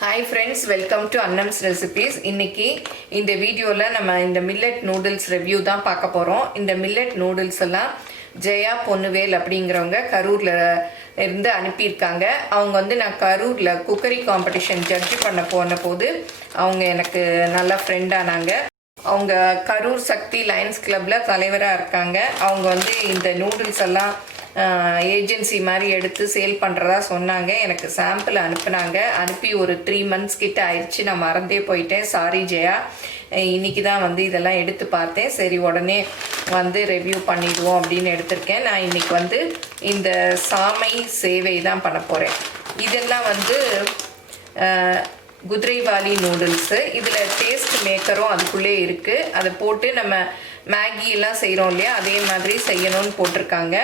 Hi friends, welcome to Annam's Recipes. இன்னைக்கு இந்த வீடியோல நம்ம இந்த millet noodles review தான் பார்க்க போறோம். இந்த millet noodles எல்லாம் ஜெயா பொன்னுவேல் அப்படிங்கறவங்க கரூர்ல இருந்து அனுப்பியிருக்காங்க. அவங்க வந்து நான் கரூர்ல குக்கரி காம்படிஷன் ஜட்ஜ் பண்ண போன போது அவங்க எனக்கு நல்ல ஃப்ரெண்ட் ஆனாங்க. அவங்க கரூர் சக்தி லயன்ஸ் கிளப்ல தலைவரா இருக்காங்க. அவங்க வந்து இந்த நூடுல்ஸ் எல்லாம் ஏஜென்சி மாதிரி எடுத்து சேல் பண்ணுறதா சொன்னாங்க. எனக்கு சாம்பிள் அனுப்புனாங்க. அனுப்பி ஒரு 3 months கிட்ட ஆயிடுச்சு. நான் மறந்தே போயிட்டேன், சாரி ஜெயா. இன்றைக்கி தான் வந்து இதெல்லாம் எடுத்து பார்த்தேன். சரி உடனே வந்து ரிவ்யூ பண்ணிடுவோம் அப்படின்னு எடுத்திருக்கேன். நான் இன்றைக்கி வந்து இந்த சாமை சேவை தான் பண்ண போகிறேன். இதெல்லாம் வந்து குதிரைவாலி நூடுல்ஸு. இதில் டேஸ்ட் மேக்கரும் அதுக்குள்ளே இருக்குது. அதை போட்டு நம்ம மேகி எல்லாம் செய்கிறோம் இல்லையா, அதே மாதிரி செய்யணும்னு போட்டிருக்காங்க.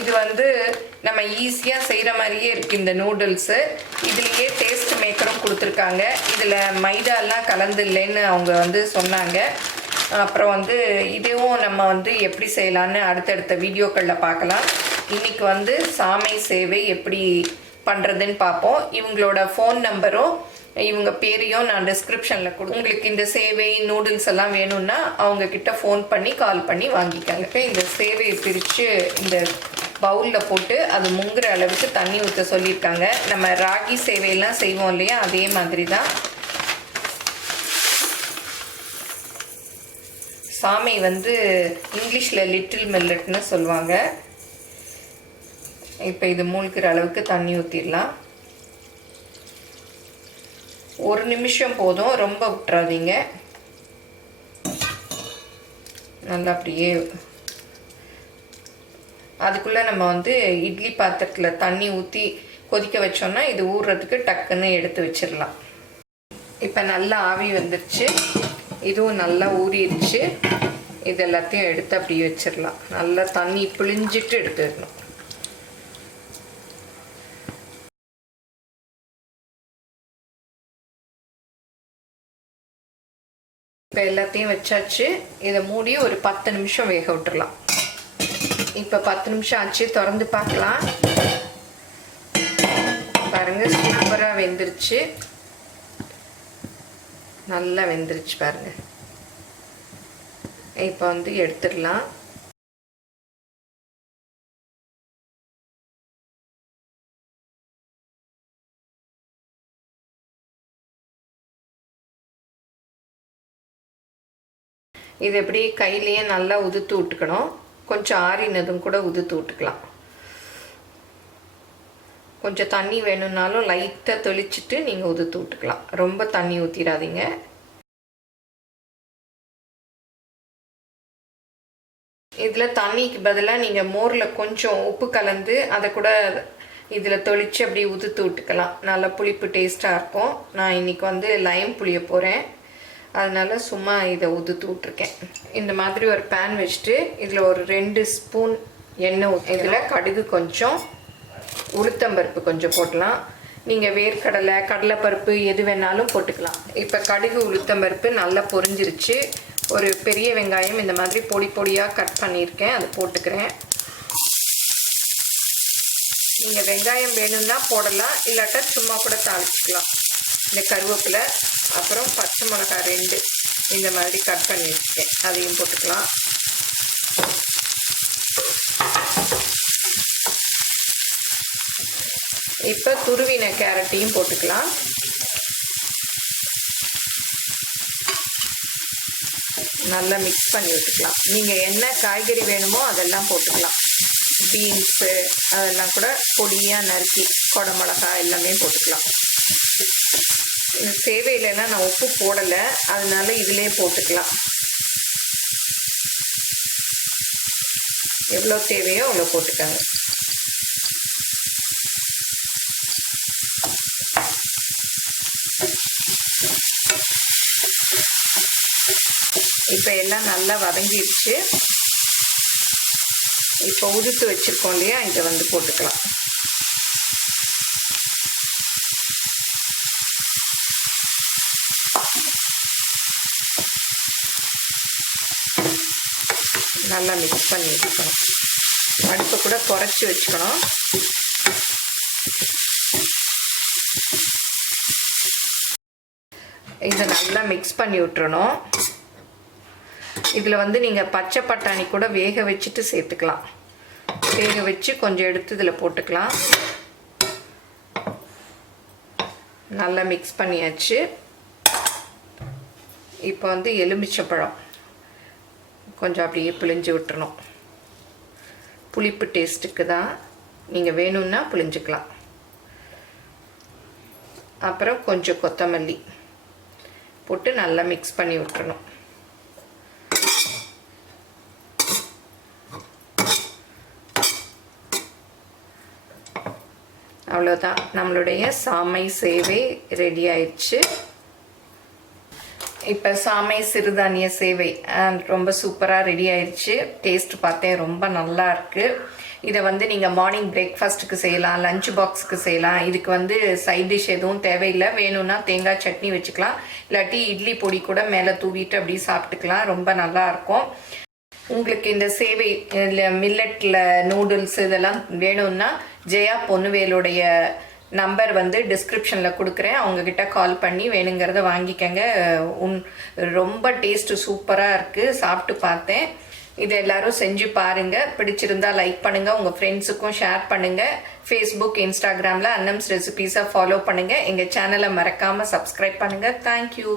இது வந்து நம்ம ஈஸியாக செய்கிற மாதிரியே இருக்குது இந்த நூடுல்ஸு. இதுலேயே டேஸ்ட் மேக்கரும் கொடுத்துருக்காங்க. இதில் மைதாலாம் கலந்து இல்லைன்னு அவங்க வந்து சொன்னாங்க. அப்புறம் வந்து இதுவும் நம்ம வந்து எப்படி செய்யலான்னு அடுத்தடுத்த வீடியோக்களில் பார்க்கலாம். இன்றைக்கி வந்து சாமை சேவை எப்படி பண்ணுறதுன்னு பார்ப்போம். இவங்களோட ஃபோன் நம்பரும் இவங்க பேரையும் நான் டிஸ்கிரிப்ஷனில் உங்களுக்கு இந்த சேவை நூடுல்ஸ் எல்லாம் வேணும்னா அவங்கக்கிட்ட ஃபோன் பண்ணி கால் பண்ணி வாங்கிக்காங்க. இந்த சேவையை பிரித்து இந்த பவுலில் போட்டு அது முங்குற அளவுக்கு தண்ணி ஊற்ற சொல்லியிருக்காங்க. நம்ம ராகி சேவையெல்லாம் செய்வோம் இல்லையா, அதே மாதிரி தான். சாமை வந்து இங்கிலீஷில் லிட்டில் மில்லட்னு சொல்லுவாங்க. இப்போ இது மூழ்கிற அளவுக்கு தண்ணி ஊற்றிடலாம். 1 நிமிஷம் போதும், ரொம்ப விட்டுறாதீங்க. நல்லா அப்படியே அதுக்குள்ளே நம்ம வந்து இட்லி பாத்திரத்தில் தண்ணி ஊற்றி கொதிக்க வச்சோன்னா இது ஊறுறதுக்கு டக்குன்னு எடுத்து வச்சிடலாம். இப்போ நல்லா ஆவி வந்துருச்சு, இதுவும் நல்லா ஊறிடுச்சு. இது எல்லாத்தையும் எடுத்து அப்படியே வச்சிடலாம். நல்லா தண்ணி பிழிஞ்சிட்டு எடுத்து வைக்கணும். இப்போ எல்லாத்தையும் வச்சாச்சு. இதை மூடி ஒரு 10 நிமிஷம் வேக விட்டுடலாம். இப்போ 10 நிமிஷம் ஆச்சு, திறந்து பார்க்கலாம். பாருங்கள், சூப்பராக வெந்துருச்சு. நல்லா வெந்துருச்சு பாருங்கள். இப்போ வந்து எடுத்துடலாம். இது எப்படி கையிலேயே நல்லா உதுத்து விட்டுக்கணும். கொஞ்சம் ஆறினதும் கூட உதுத்து விட்டுக்கலாம். கொஞ்சம் தண்ணி வேணும்னாலும் லைட்டாக தெளிச்சிட்டு நீங்கள் உதுத்து விட்டுக்கலாம். ரொம்ப தண்ணி ஊற்றிடாதீங்க. இதில் தண்ணிக்கு பதிலாக நீங்கள் மோரில் கொஞ்சம் உப்பு கலந்து அதை கூட இதில் தெளித்து அப்படியே உதுத்து விட்டுக்கலாம். நல்லா புளிப்பு டேஸ்ட்டாக இருக்கும். நான் இன்றைக்கி வந்து லைம் புளிய போகிறேன், அதனால் சும்மா இதை உதுத்து விட்ருக்கேன். இந்த மாதிரி ஒரு பேன் வச்சுட்டு இதில் ஒரு 2 ஸ்பூன் எண்ணெய் இதில் கடுகு கொஞ்சம், உளுத்தம்பருப்பு கொஞ்சம் போடலாம். நீங்கள் வேர்க்கடலை கடலைப்பருப்பு எது வேணாலும் போட்டுக்கலாம். இப்போ கடுகு உளுத்தம்பருப்பு நல்லா பொரிஞ்சிருச்சு. ஒரு பெரிய வெங்காயம் இந்த மாதிரி பொடி பொடியாக கட் பண்ணியிருக்கேன், அதை போட்டுக்கிறேன். நீங்கள் வெங்காயம் வேணும்னா போடலாம், இல்லாட்டா சும்மா கூட தாளிச்சிக்கலாம். இந்த கருவேப்பிலை, அப்புறம் பச்சை மிளகாய் 2 இந்த மாதிரி கட் பண்ணி வச்சுருக்கேன், அதையும் போட்டுக்கலாம். இப்போ துருவின கேரட்டையும் போட்டுக்கலாம். நல்லா மிக்ஸ் பண்ணி விட்டுக்கலாம். நீங்கள் என்ன காய்கறி வேணுமோ அதெல்லாம் போட்டுக்கலாம். பீன்ஸு அதெல்லாம் கூட பொடியாக நறுக்கி, கொடை மிளகாய் எல்லாமே போட்டுக்கலாம். இந்த சேவையிலலாம் நான் உப்பு போடலை, அதனால இதிலே போட்டுக்கலாம். எவ்வளோ தேவையோ அவ்வளோ போட்டுக்காங்க. இப்போ எல்லாம் நல்லா வதங்கிடுச்சு. இப்போ உதுத்து வச்சுருக்கோம் இல்லையா, இதை வந்து போட்டுக்கலாம். நல்லா மிக்ஸ் பண்ணி வச்சுக்கணும். அடுப்பை கூட குறைச்சி வச்சுக்கணும். இதை நல்லா மிக்ஸ் பண்ணி விட்டுறணும். இதில் வந்து நீங்கள் பச்சை பட்டாணி கூட வேக வச்சுட்டு சேர்த்துக்கலாம். வேக வச்சு கொஞ்சம் எடுத்து இதில் போட்டுக்கலாம். நல்லா மிக்ஸ் பண்ணியாச்சு. இப்போ வந்து எலுமிச்சைப்பழம் கொஞ்சம் அப்படியே பிழிஞ்சு விட்டுறணும். புளிப்பு டேஸ்ட்டுக்கு தான், நீங்கள் வேணும்னா பிழிஞ்சுக்கலாம். அப்புறம் கொஞ்சம் கொத்தமல்லி போட்டு நல்லா மிக்ஸ் பண்ணி விட்டுறணும். அவ்வளோதான், நம்மளுடைய சாமை சேவை ரெடி ஆயிடுச்சு. இப்போ சாமை சிறுதானிய சேவை ரொம்ப சூப்பராக ரெடி ஆயிடுச்சு. டேஸ்ட் பார்த்தேன், ரொம்ப நல்லா இருக்குது. இதை வந்து நீங்கள் மார்னிங் பிரேக்ஃபாஸ்ட்டுக்கு செய்யலாம், லஞ்ச் பாக்ஸுக்கு செய்யலாம். இதுக்கு வந்து சைட் டிஷ் எதுவும் தேவையில்லை. வேணும்னா தேங்காய் சட்னி வச்சுக்கலாம், இல்லாட்டி இட்லி பொடி கூட மேலே தூவிட்டு அப்படி சாப்பிட்டுக்கலாம். ரொம்ப நல்லாயிருக்கும். உங்களுக்கு இந்த சேவை மில்லட்டில் நூடுல்ஸ் இதெல்லாம் வேணும்னா ஜெயா பொன்னுவேலுடைய நம்பர் வந்து டிஸ்கிரிப்ஷனில் கொடுக்குறேன். அவங்கக்கிட்ட கால் பண்ணி வேணுங்கிறத வாங்கிக்கங்க. ரொம்ப டேஸ்ட்டு சூப்பராக இருக்குது. சாப்பிட்டு பார்த்தேன். இதை எல்லோரும் செஞ்சு பாருங்கள். பிடிச்சிருந்தால் லைக் பண்ணுங்கள், உங்கள் ஃப்ரெண்ட்ஸுக்கும் ஷேர் பண்ணுங்கள். ஃபேஸ்புக், இன்ஸ்டாகிராமில் அன்னம்ஸ் ரெசிபீஸை ஃபாலோ பண்ணுங்கள். எங்கள் சேனலை மறக்காமல் சப்ஸ்கிரைப் பண்ணுங்கள். தேங்க்யூ.